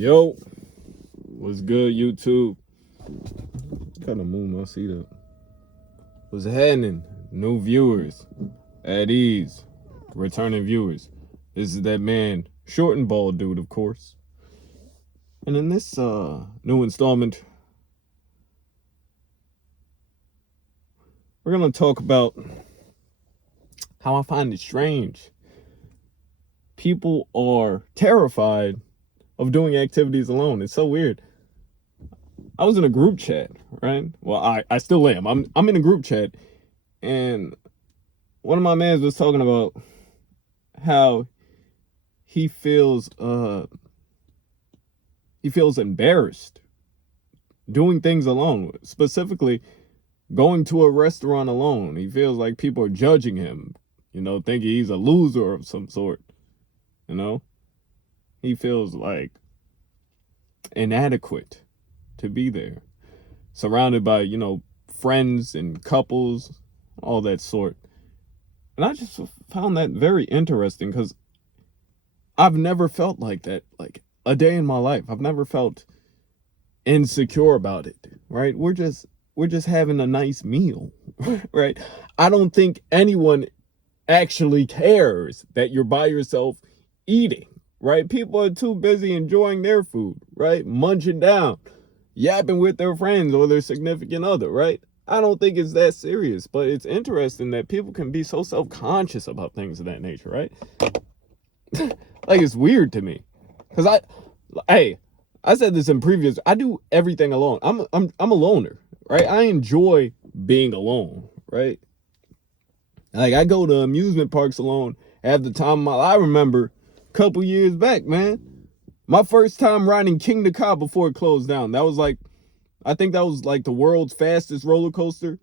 Yo, what's good, YouTube? Gotta move my seat up. What's happening? New viewers, at ease, returning viewers. This is that man, short and bald dude, of course. And in this new installment, we're gonna talk about how I find it strange. People are terrified of doing activities alone. It's so weird. I was in a group chat, right? Well, I still am. I'm in a group chat, and one of my mans was talking about how he feels embarrassed doing things alone, specifically going to a restaurant alone. He feels like people are judging him, thinking he's a loser of some sort. He feels like inadequate to be there, surrounded by, friends and couples, all that sort. And I just found that very interesting because I've never felt like that, like a day in my life. I've never felt insecure about it, right? We're just having a nice meal, right? I don't think anyone actually cares that you're by yourself eating, right? People are too busy enjoying their food, right? Munching down, yapping with their friends or their significant other, right? I don't think it's that serious, but it's interesting that people can be so self-conscious about things of that nature, right? Like, it's weird to me. Because I said this in previous, I do everything alone. I'm a loner, right? I enjoy being alone, right? Like, I go to amusement parks alone at the time of my life. I remember a couple years back, man, my first time riding King the Cobb before it closed down. I think that was like the world's fastest roller coaster,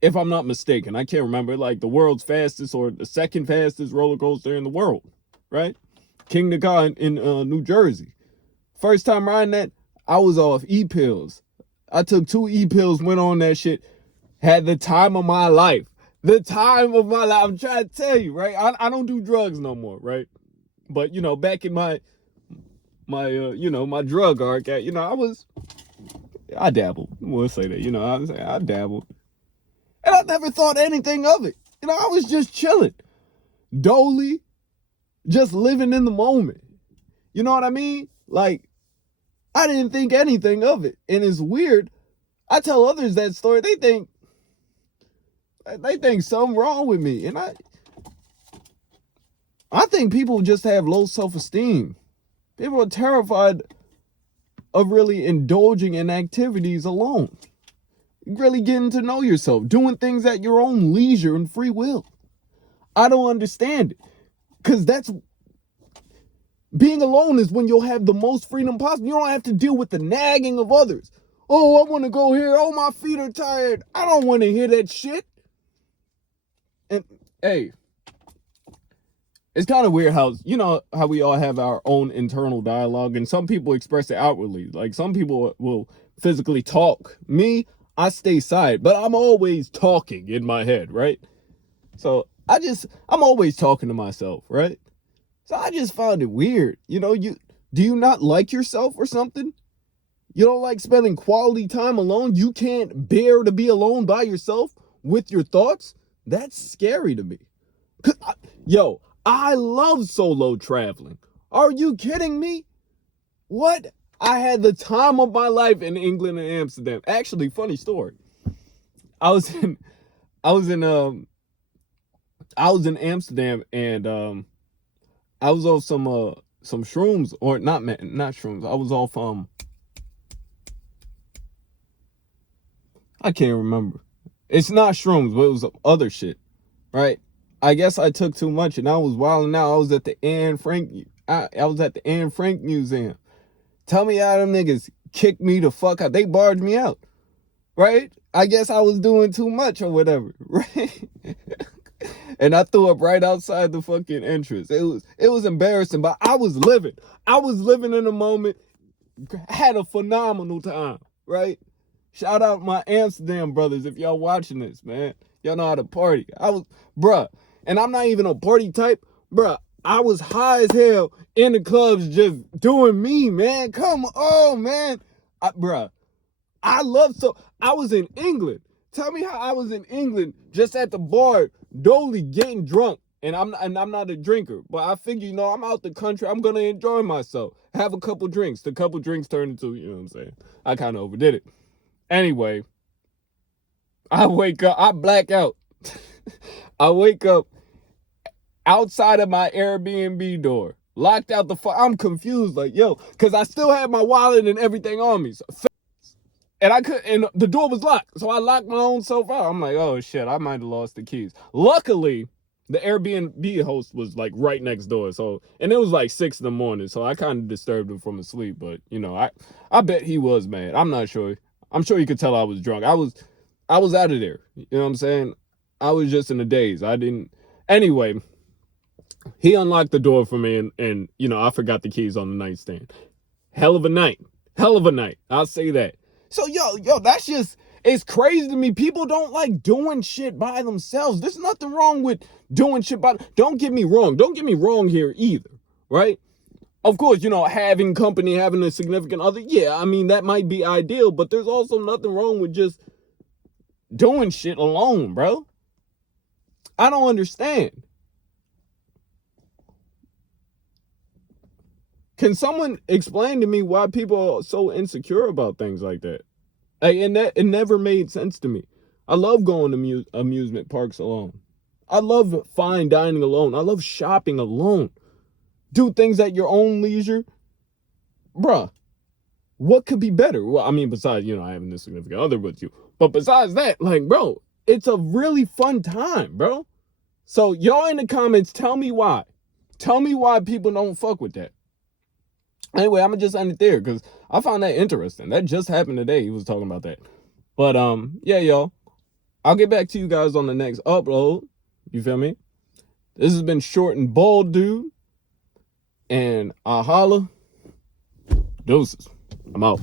if I'm not mistaken. I can't remember, like the world's fastest or the second fastest roller coaster in the world, right? King the Cobb in New Jersey. First time riding that, I was off E-pills. I took 2 E-pills, went on that shit, had the time of my life. The time of my life. I'm trying to tell you, right? I don't do drugs no more, right? But, back in my drug arc, I dabbled. We'll say that, I dabbled. And I never thought anything of it. I was just chilling. Dolly, just living in the moment. You know what I mean? Like, I didn't think anything of it. And it's weird. I tell others that story, they think something wrong with me. And I think people just have low self-esteem. People are terrified of really indulging in activities alone. Really getting to know yourself, doing things at your own leisure and free will. I don't understand it. Because being alone is when you'll have the most freedom possible. You don't have to deal with the nagging of others. Oh, I want to go here. Oh, my feet are tired. I don't want to hear that shit. And, hey, it's kind of weird how we all have our own internal dialogue, and some people express it outwardly. Like, some people will physically talk. Me, I stay silent, but I'm always talking in my head, right? So I'm always talking to myself, right? So I just found it weird. Do you not like yourself or something? You don't like spending quality time alone? You can't bear to be alone by yourself with your thoughts? That's scary to me. I love solo traveling. Are you kidding me? What? I had the time of my life in England and Amsterdam. Actually, funny story. I was in Amsterdam, and I was off some shrooms, or not shrooms. I was off I can't remember. It's not shrooms, but it was other shit, right? I guess I took too much and I was wilding out. I was at the Anne Frank Museum. Tell me how them niggas kicked me the fuck out. They barged me out, right? I guess I was doing too much or whatever, right? And I threw up right outside the fucking entrance. It was embarrassing, but I was living. I was living in the moment. Had a phenomenal time, right? Shout out my Amsterdam brothers if y'all watching this, man. Y'all know how to party. Bruh, and I'm not even a party type. Bruh, I was high as hell in the clubs just doing me, man. Come on, man. Bruh, I was in England. Tell me how I was in England just at the bar, dolly getting drunk. And I'm not a drinker, but I figure, I'm out the country. I'm gonna enjoy myself. Have a couple drinks. The couple drinks turned into, you know what I'm saying? I kind of overdid it. Anyway, I wake up, I black out. I wake up outside of my Airbnb door, locked out I'm confused, like, because I still had my wallet and everything on me. And the door was locked, so I locked my own self out. I'm like, oh shit, I might have lost the keys. Luckily, the Airbnb host was like right next door, and it was like 6 a.m, so I kind of disturbed him from his sleep. But I bet he was mad. I'm not sure. I'm sure he could tell I was drunk. I was out of there. You know what I'm saying? I was just in a daze. I didn't. Anyway, he unlocked the door for me, and I forgot the keys on the nightstand. Hell of a night. I'll say that. So that's just. It's crazy to me. People don't like doing shit by themselves. There's nothing wrong with doing shit don't get me wrong. Don't get me wrong here either, right? Of course, having company, having a significant other, yeah, I mean, that might be ideal, but there's also nothing wrong with just doing shit alone, bro. I don't understand. Can someone explain to me why people are so insecure about things like that? And that it never made sense to me. I love going to amusement parks alone. I love fine dining alone. I love shopping alone. Do things at your own leisure. Bruh, what could be better? Well, I mean, besides, having this significant other with you. But besides that, like, bro, it's a really fun time, bro. So y'all in the comments, tell me why. Tell me why people don't fuck with that. Anyway, I'm going to just end it there because I found that interesting. That just happened today. He was talking about that. But, yeah, y'all. I'll get back to you guys on the next upload. You feel me? This has been Short and Bald Dude. And I holla. Deuces. I'm out.